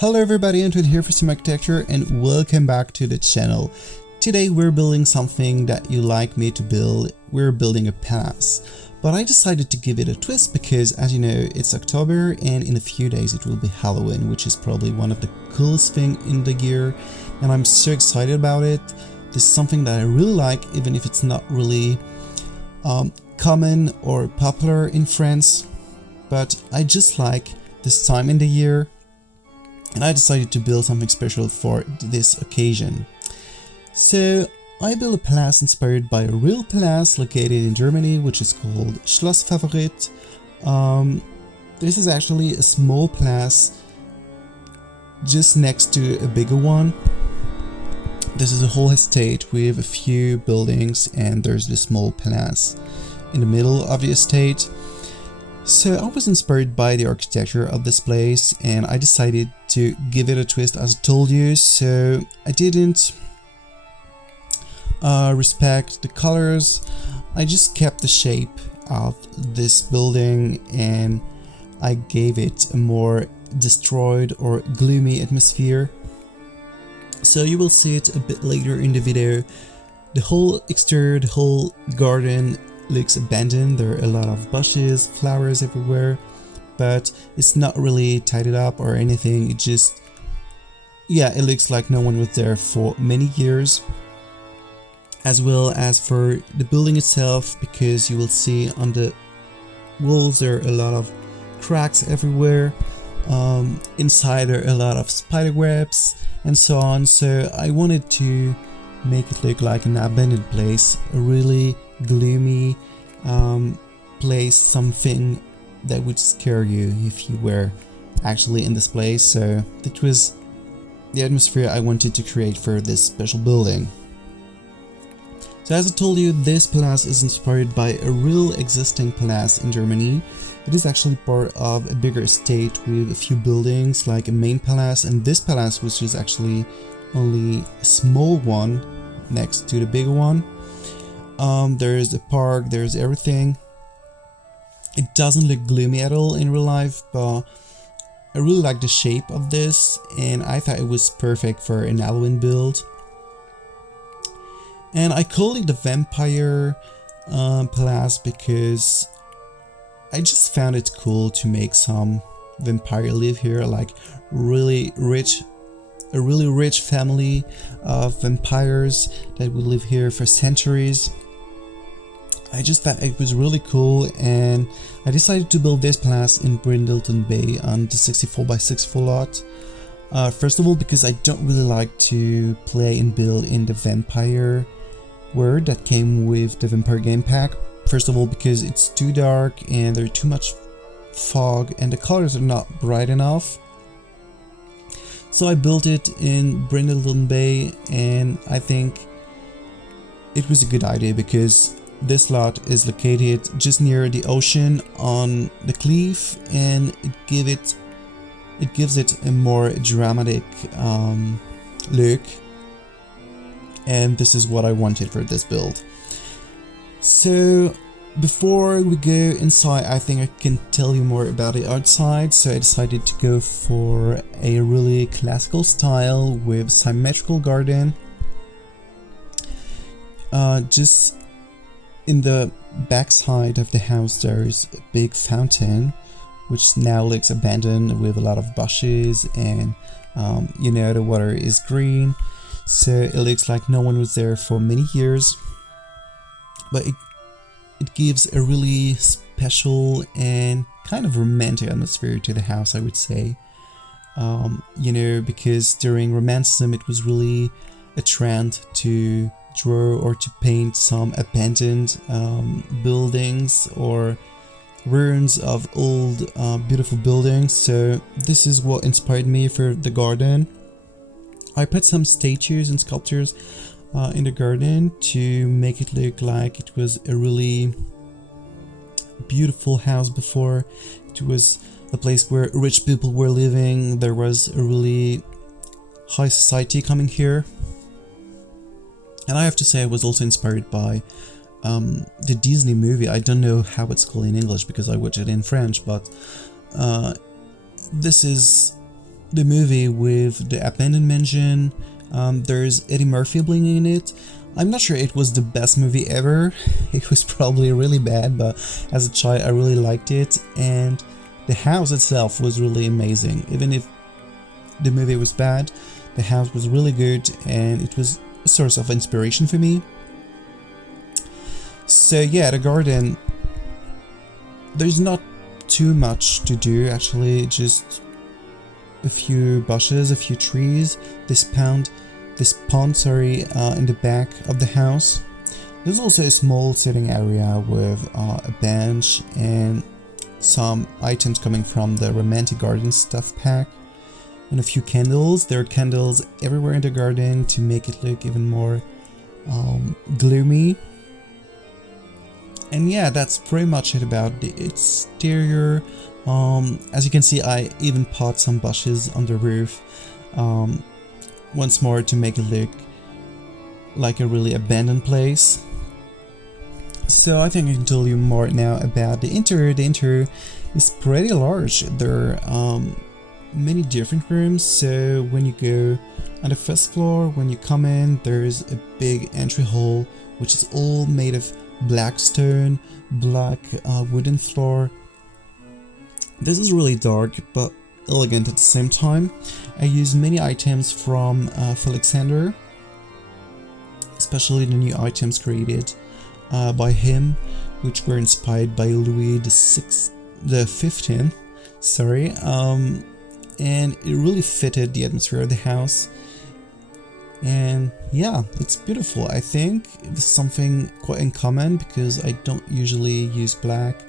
Hello everybody, Antoine here for Simarchitecture and welcome back to the channel. Today we're building something that you like me to build. We're building a palace. But I decided to give it a twist because, as you know, it's October and in a few days it will be Halloween, which is probably one of the coolest things in the year, and I'm so excited about it. This is something that I really like, even if it's not really common or popular in France, but I just like this time in the year. And I decided to build something special for this occasion. So I built a palace inspired by a real palace located in Germany, which is called Schloss Favorit. This is actually a small palace just next to a bigger one. This is a whole estate with a few buildings, and there's the small palace in the middle of the estate. So I was inspired by the architecture of this place and I decided to give it a twist, as I told you. So I didn't respect the colors, I just kept the shape of this building and I gave it a more destroyed or gloomy atmosphere. So you will see it a bit later in the video. The whole exterior, the whole garden looks abandoned. There are a lot of bushes, flowers everywhere, but it's not really tidied up or anything. It just, yeah, it looks like no one was there for many years. As well as for the building itself, because you will see on the walls there are a lot of cracks everywhere. Inside there are a lot of spider webs and so on. So I wanted to make it look like an abandoned place, a really gloomy place, something that would scare you if you were actually in this place. So that was the atmosphere I wanted to create for this special building. So as I told you, this palace is inspired by a real existing palace in Germany. It is actually part of a bigger estate with a few buildings like a main palace, and this palace, which is actually only a small one next to the bigger one. There's a park, there's everything. It doesn't look gloomy at all in real life, but I really like the shape of this and I thought it was perfect for an Halloween build. And I called it the Vampire Palace because I just found it cool to make some vampire live here, like a really rich family of vampires that would live here for centuries. I just thought it was really cool and I decided to build this palace in Brindleton Bay on the 64x64 lot. First of all, because I don't really like to play and build in the vampire world that came with the Vampire game pack. First of all, because it's too dark and there's too much fog and the colors are not bright enough. So I built it in Brindleton Bay and I think it was a good idea because this lot is located just near the ocean on the cliff, and it gives it a more dramatic look, and this is what I wanted for this build. So before we go inside, I think I can tell you more about the outside. So I decided to go for a really classical style with symmetrical garden. Just in the back side of the house there's a big fountain which now looks abandoned with a lot of bushes, and you know, the water is green, so it looks like no one was there for many years. But it gives a really special and kind of romantic atmosphere to the house, I would say. You know, because during Romanticism it was really a trend to draw or to paint some abandoned buildings or ruins of old beautiful buildings. So this is what inspired me for the garden. I put some statues and sculptures in the garden to make it look like it was a really beautiful house before. It was a place where rich people were living. There was a really high society coming here. And I have to say I was also inspired by the Disney movie. I don't know how it's called in English because I watched it in French, but this is the movie with the abandoned mansion. There's Eddie Murphy bling in it. I'm not sure it was the best movie ever. It was probably really bad, but as a child I really liked it, and the house itself was really amazing. Even if the movie was bad, the house was really good, and it was a source of inspiration for me. So yeah, the garden, there's not too much to do actually, just a few bushes, a few trees, this pond, in the back of the house. There's also a small sitting area with a bench and some items coming from the romantic garden stuff pack, and a few candles. There are candles everywhere in the garden to make it look even more gloomy. And yeah, that's pretty much it about the exterior. As you can see, I even pot some bushes on the roof once more to make it look like a really abandoned place. So I think I can tell you more now about the interior. The interior is pretty large. There are many different rooms. So when you go on the first floor, when you come in, there's a big entry hall which is all made of black stone, black wooden floor. This is really dark but elegant at the same time. I use many items from Alexander, especially the new items created by him, which were inspired by Louis the 15th. Sorry, and it really fitted the atmosphere of the house. And yeah, it's beautiful. I think it's something quite in common because I don't usually use black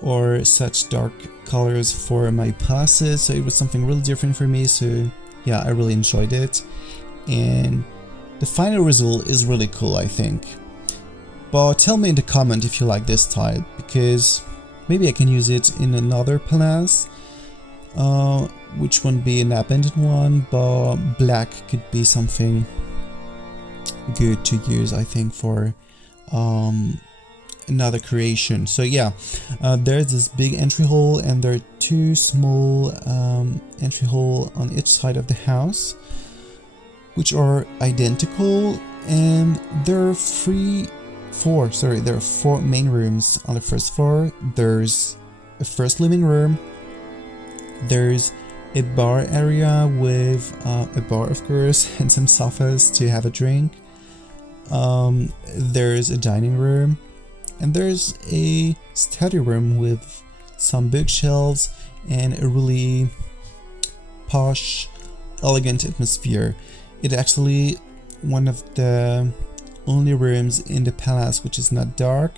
or such dark colors for my palaces, so it was something really different for me. So yeah, I really enjoyed it, and the final result is really cool, I think. But tell me in the comment if you like this type, because maybe I can use it in another palace, which won't be an abandoned one, but black could be something good to use, I think, for another creation. So yeah, there's this big entry hall, and there are two small entry hall on each side of the house, which are identical, and there are four main rooms on the first floor. There's a first living room, there's a bar area with a bar, of course, and some sofas to have a drink. There's a dining room, and there's a study room with some bookshelves and a really posh, elegant atmosphere. It's actually one of the only rooms in the palace which is not dark.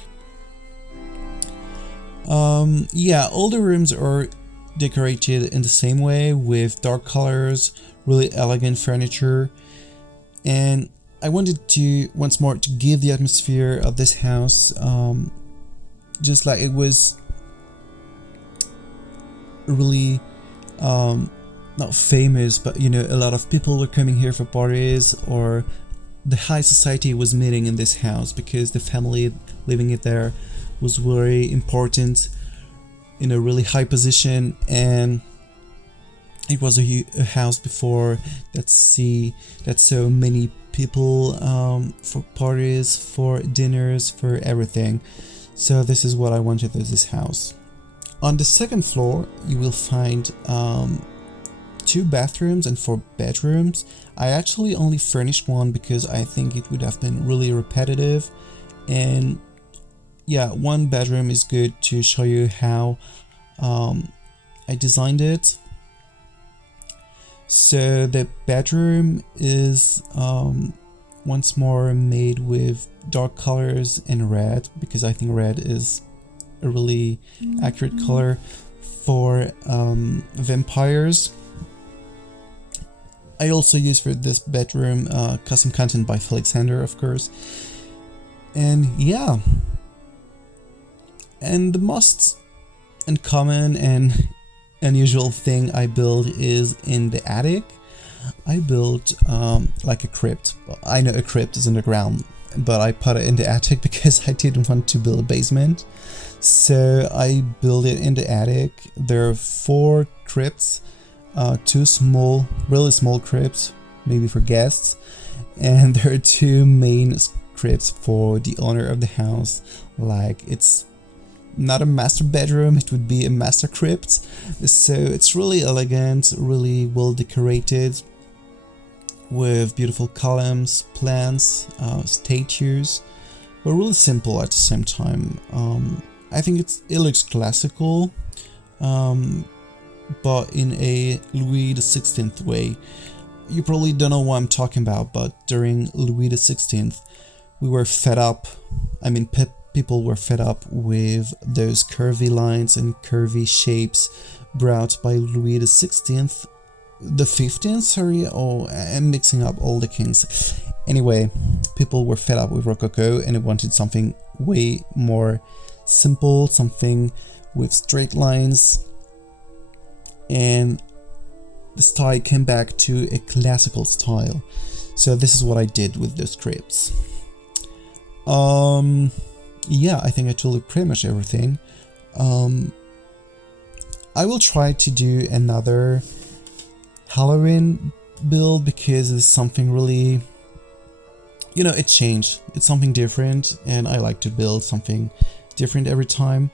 Yeah, all the rooms are decorated in the same way with dark colors, really elegant furniture, and I wanted to once more to give the atmosphere of this house just like it was really not famous, but you know, a lot of people were coming here for parties, or the high society was meeting in this house because the family living it there was very important, in a really high position, and it was a house before that so many people for parties, for dinners, for everything. So this is what I wanted with this house. On the second floor you will find 2 bathrooms and 4 bedrooms. I actually only furnished one because I think it would have been really repetitive, and yeah, 1 bedroom is good to show you how I designed it. So the bedroom is once more made with dark colors and red, because I think red is a really accurate color for vampires. I also used for this bedroom custom content by Alexander, of course. And yeah, and the most uncommon and unusual thing I built is in the attic. I built like a crypt. I know a crypt is underground, but I put it in the attic because I didn't want to build a basement. So I built it in the attic. There are 4 crypts two small, really small crypts, maybe for guests, and there are two main crypts for the owner of the house. Like, it's not a master bedroom, it would be a master crypt. So it's really elegant, really well decorated, with beautiful columns, plants, statues, but really simple at the same time. I think it looks classical, but in a Louis XVI way. You probably don't know what I'm talking about, but during Louis XVI, we were fed up. I mean, people were fed up with those curvy lines and curvy shapes brought by Louis XVI. The 15th, sorry, oh, I'm mixing up all the kings. Anyway, people were fed up with Rococo and they wanted something way more simple, something with straight lines, and the style came back to a classical style. So this is what I did with those crypts. Yeah, I think I told you pretty much everything. I will try to do another Halloween build because it's something really, you know, it changed. It's something different, and I like to build something different every time.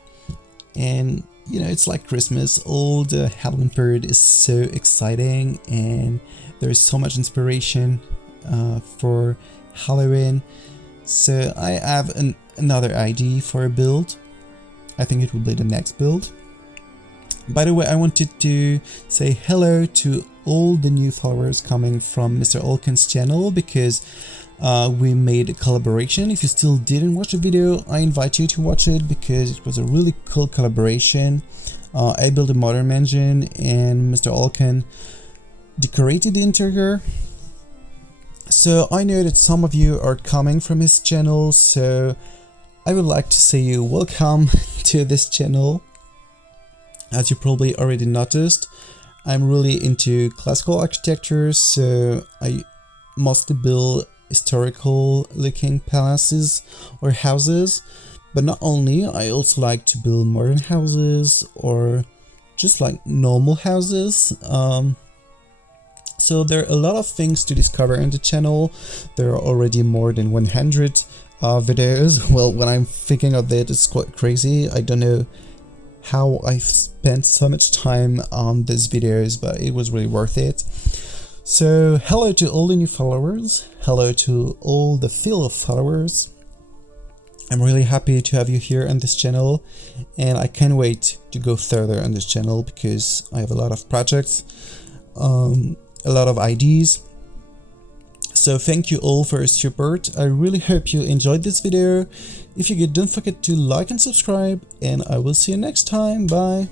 And you know, it's like Christmas. All the Halloween period is so exciting, and there is so much inspiration for Halloween. So I have another idea for a build. I think it will be the next build. By the way, I wanted to say hello to all the new followers coming from Mr. Olken's channel, because we made a collaboration. If you still didn't watch the video, I invite you to watch it because it was a really cool collaboration. I built a modern engine and Mr. Olken decorated the interior. So I know that some of you are coming from his channel, so I would like to say you welcome to this channel. As you probably already noticed, I'm really into classical architecture, so I mostly build historical looking palaces or houses, but not only, I also like to build modern houses or just like normal houses. So there are a lot of things to discover in the channel. There are already more than 100 videos. Well, when I'm thinking of it, it's quite crazy. I don't know how I've spent so much time on these videos, but it was really worth it. So hello to all the new followers, hello to all the fellow followers. I'm really happy to have you here on this channel, and I can't wait to go further on this channel because I have a lot of projects, a lot of ideas. So thank you all for your support. I really hope you enjoyed this video. If you did, don't forget to like and subscribe, and I will see you next time. Bye.